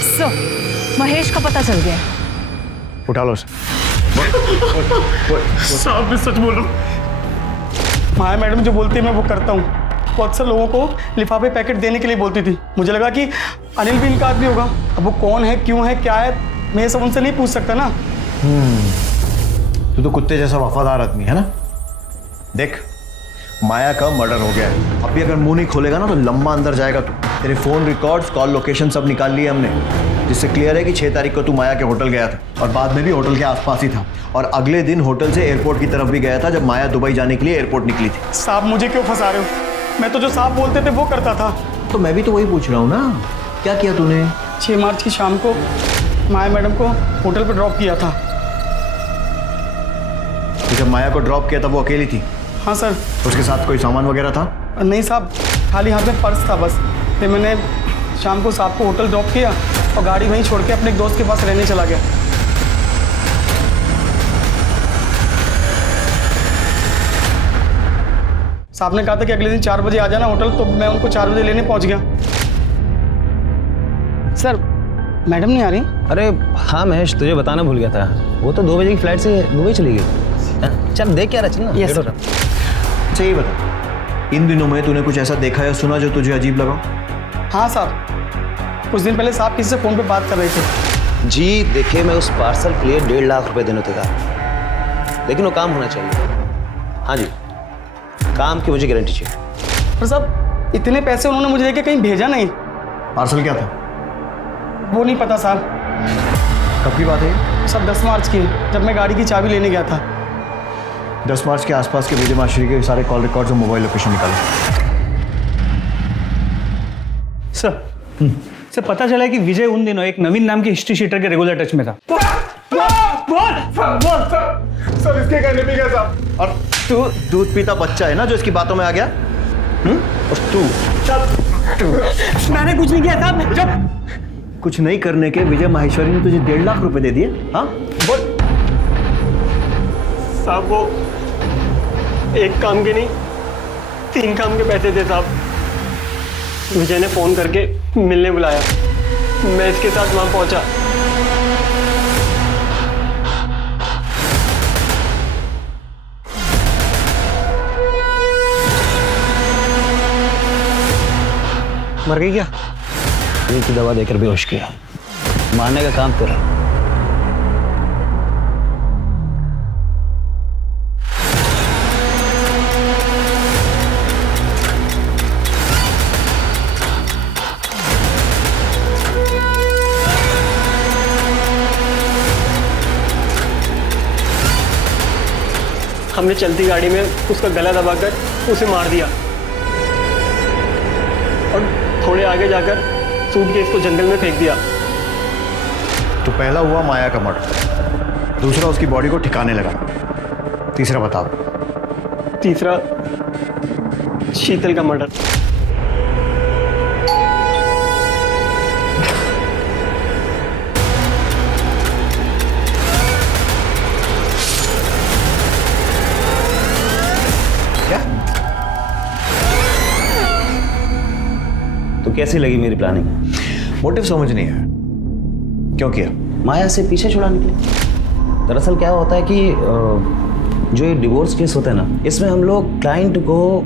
सो महेश का पता चल गया। उठा लो साहब मैं सच बोल रहा हूँ, माया मैडम जो बोलती है मैं वो करता हूँ। वो अक्सर लोगों को लिफाफे पैकेट देने के लिए बोलती थी। मुझे लगा कि अनिल भी इनका आदमी होगा। अब वो कौन है, क्यों है, क्या है, मैं ये सब उनसे नहीं पूछ सकता ना। तू तो कुत्ते जैसा वफादार आदमी है ना। देख, माया का मर्डर हो गया है, अभी अगर मुंह नहीं खोलेगा ना तो लंबा अंदर जाएगा तू। तेरे फोन रिकॉर्ड्स, कॉल लोकेशन सब निकाल लिए हमने, जिससे क्लियर है कि 6 तारीख को तू माया के होटल गया था, और बाद में भी होटल के आसपास ही था, और अगले दिन होटल से एयरपोर्ट की तरफ भी गया था जब माया दुबई जाने के लिए एयरपोर्ट निकली थी। साहब मुझे क्यों फंसा रहे हो? मैं तो जो साहब बोलते थे वो करता था। तो मैं भी तो वही पूछ रहा हूँ ना, क्या किया तूने? 6 मार्च की शाम को माया मैडम को होटल पर ड्रॉप किया था। तो जब माया को ड्रॉप किया था वो अकेली थी? हाँ सर। उसके साथ कोई सामान वगैरह था? नहीं साहब, खाली हाथ में पर्स था बस। फिर मैंने शाम को साहब को होटल ड्रॉप किया और गाड़ी वहीं छोड़ के अपने एक दोस्त के पास रहने चला गया। साहब ने कहा था कि अगले दिन 4 बजे आ जाना होटल, तो मैं उनको 4 बजे लेने पहुंच गया। सर मैडम नहीं आ रही? अरे हाँ महेश, तुझे बताना भूल गया था, वो तो 2 बजे की फ्लाइट से दुबई चली गई। चल देख क्या रहा, चल ना। Yes sir. अच्छा ये बता, इन दिनों में तूने कुछ ऐसा देखा या सुना जो तुझे अजीब लगा? हाँ साहब, कुछ दिन पहले साहब किसी से फ़ोन पे बात कर रहे थे। जी देखिए, मैं उस पार्सल के लिए 1.5 लाख रुपए देने थे, लेकिन वो काम होना चाहिए। हाँ जी, काम की मुझे गारंटी चाहिए। पर साहब इतने पैसे उन्होंने मुझे देके कहीं भेजा नहीं। पार्सल क्या था? वो नहीं पता साहब। कब की बात है? सब 10 मार्च की, जब मैं गाड़ी की चाबी लेने गया था। 10 मार्च के आसपास के विजय माशरी के सारे कॉल रिकॉर्ड्स और मोबाइल लोकेशन निकाले। सर पता चला है कि विजय उन दिनों एक नवीन नाम के हिस्ट्री शीटर के रेगुलर टच में था। सर इसके कहने पे क्या साहब? और तू दूध पीता बच्चा है ना जो इसकी बातों में आ गया? और तू मैंने कुछ नहीं किया साहब। जब कुछ नहीं करने के विजय माहेश्वरी ने तुझे 1.5 लाख रुपए दे दिए? हाँ बोल साहब, वो एक काम के नहीं 3 काम के पैसे थे साहब। विजय ने फोन करके मिलने बुलाया, मैं इसके साथ वहां पहुंचा। मर गई क्या? नींद की दवा देकर बेहोश किया, मारने का काम तेरा। हमने चलती गाड़ी में उसका गला दबाकर उसे मार दिया, और थोड़े आगे जाकर सूटकेस को जंगल में फेंक दिया। तो पहला हुआ माया का मर्डर, दूसरा उसकी बॉडी को ठिकाने लगाना। तीसरा बताओ। तीसरा शीतल का मर्डर। तो कैसी लगी मेरी प्लानिंग? मोटिव समझ नहीं आया, क्यों किया? माया से पीछे छुड़ाने के लिए। दरअसल क्या होता है कि जो ये डिवोर्स केस होता है ना, इसमें हम लोग क्लाइंट को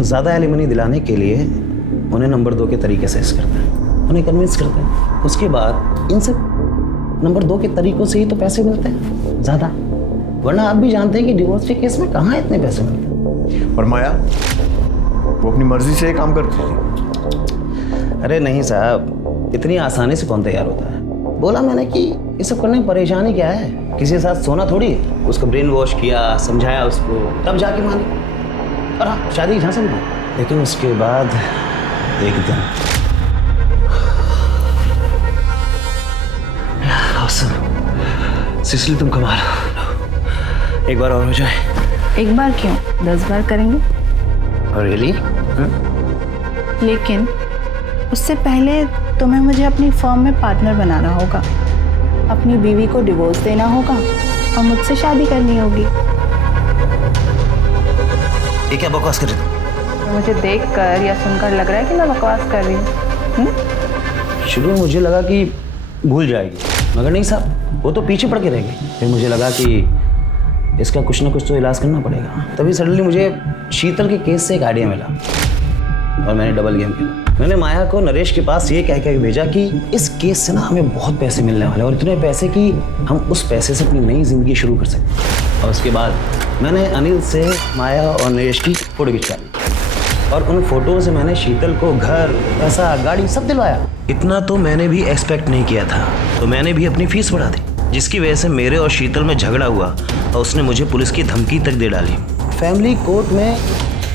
ज़्यादा एलिमनी दिलाने के लिए उन्हें नंबर 2 के तरीके से करते हैं, उन्हें कन्विंस करते हैं। उसके बाद इन सब नंबर 2 के तरीकों से ही तो पैसे मिलते हैं ज़्यादा, वरना आप भी जानते हैं कि डिवोर्स के केस में कहाँ इतने पैसे मिलते हैं। और माया वो अपनी मर्जी से काम करती थी। अरे नहीं साहब, इतनी आसानी से कौन तैयार होता है। बोला मैंने कि ये सब करने में परेशानी क्या है, किसी के साथ सोना थोड़ी। उसको ब्रेन वॉश किया, समझाया उसको, तब जाके मानी। और हाँ, शादी की झांसा भी दी। लेकिन उसके बाद एक दिन सिसिली तुम कमाल हो। एक बार और हो जाए। एक बार क्यों, 10 बार करेंगे। रियली? लेकिन उससे पहले तुम्हें मुझे अपनी फर्म में पार्टनर बनाना होगा, अपनी बीवी को डिवोर्स देना होगा और मुझसे शादी करनी होगी। ये क्या बकवास कर रही थी? तो मुझे देखकर या सुनकर लग रहा है कि मैं बकवास कर रही हूँ। शुरू में मुझे लगा कि भूल जाएगी, मगर नहीं साहब, वो तो पीछे पड़ के रह गई। फिर मुझे लगा कि इसका कुछ ना कुछ तो इलाज करना पड़ेगा। तभी सडनली मुझे शीतल के केस से एक आइडिया मिला और मैंने डबल गेम खेला। मैंने माया को नरेश के पास ये कह के भेजा कि इस केस से ना हमें बहुत पैसे मिलने वाले हैं, और इतने पैसे कि हम उस पैसे से अपनी नई जिंदगी शुरू कर सकते। और उसके बाद मैंने अनिल से माया और नरेश की फोटो खिंचवा ली, और उन फोटो से मैंने शीतल को घर, पैसा, गाड़ी सब दिलवाया। इतना तो मैंने भी एक्सपेक्ट नहीं किया था, तो मैंने भी अपनी फीस बढ़ा दी, जिसकी वजह से मेरे और शीतल में झगड़ा हुआ और उसने मुझे पुलिस की धमकी तक दे डाली। फैमिली कोर्ट में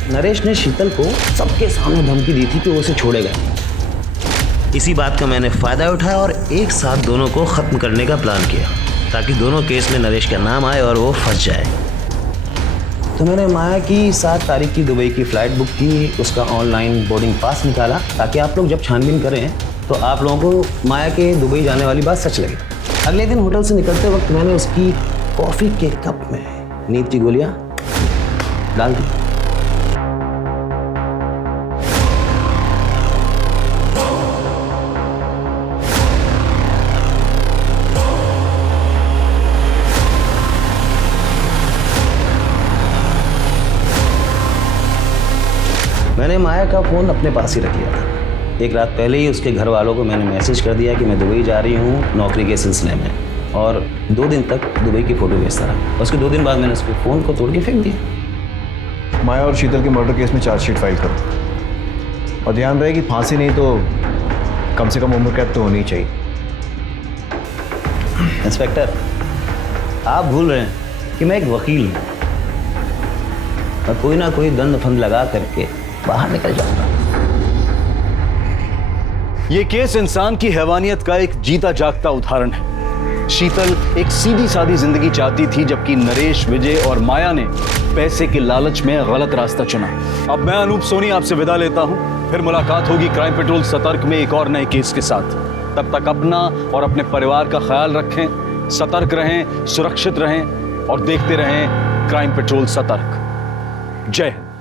नरेश ने शीतल को सबके सामने धमकी दी थी कि वो उसे छोड़ेगा। इसी बात का मैंने फ़ायदा उठाया और एक साथ दोनों को ख़त्म करने का प्लान किया, ताकि दोनों केस में नरेश का नाम आए और वो फंस जाए। तो मैंने माया की 7 तारीख की दुबई की फ़्लाइट बुक की, उसका ऑनलाइन बोर्डिंग पास निकाला, ताकि आप लोग जब छानबीन करें तो आप लोगों को माया के दुबई जाने वाली बात सच लगे। अगले दिन होटल से निकलते वक्त मैंने उसकी कॉफ़ी के कप में नींद की गोलियाँ डाल दी। मैंने माया का फ़ोन अपने पास ही रख लिया था। एक रात पहले ही उसके घर वालों को मैंने मैसेज कर दिया कि मैं दुबई जा रही हूँ नौकरी के सिलसिले में, और 2 दिन तक दुबई की फ़ोटो भेजता रहा। उसके 2 दिन बाद मैंने उसके फ़ोन को तोड़ के फेंक दिया। माया और शीतल के मर्डर केस में चार्जशीट फाइल करो, और ध्यान रहे कि फांसी नहीं तो कम से कम उम्र कैद तो होनी चाहिए। इंस्पेक्टर, आप भूल रहे हैं कि मैं एक वकील हूँ, मैं कोई ना कोई दंड फंद लगा करके बाहर निकल जाऊंगा। ये केस इंसान की हैवानियत का एक जीता जागता उदाहरण है। शीतल एक सीधी सादी जिंदगी चाहती थी, जबकि नरेश, विजय और माया ने पैसे के लालच में गलत रास्ता चुना। अब मैं अनूप सोनी आपसे विदा लेता हूं, फिर मुलाकात होगी क्राइम पेट्रोल सतर्क में एक और नए केस के साथ। तब तक अपना और अपने परिवार का ख्याल रखें, सतर्क रहें, सुरक्षित रहें और देखते रहें क्राइम पेट्रोल सतर्क। जय हिंद।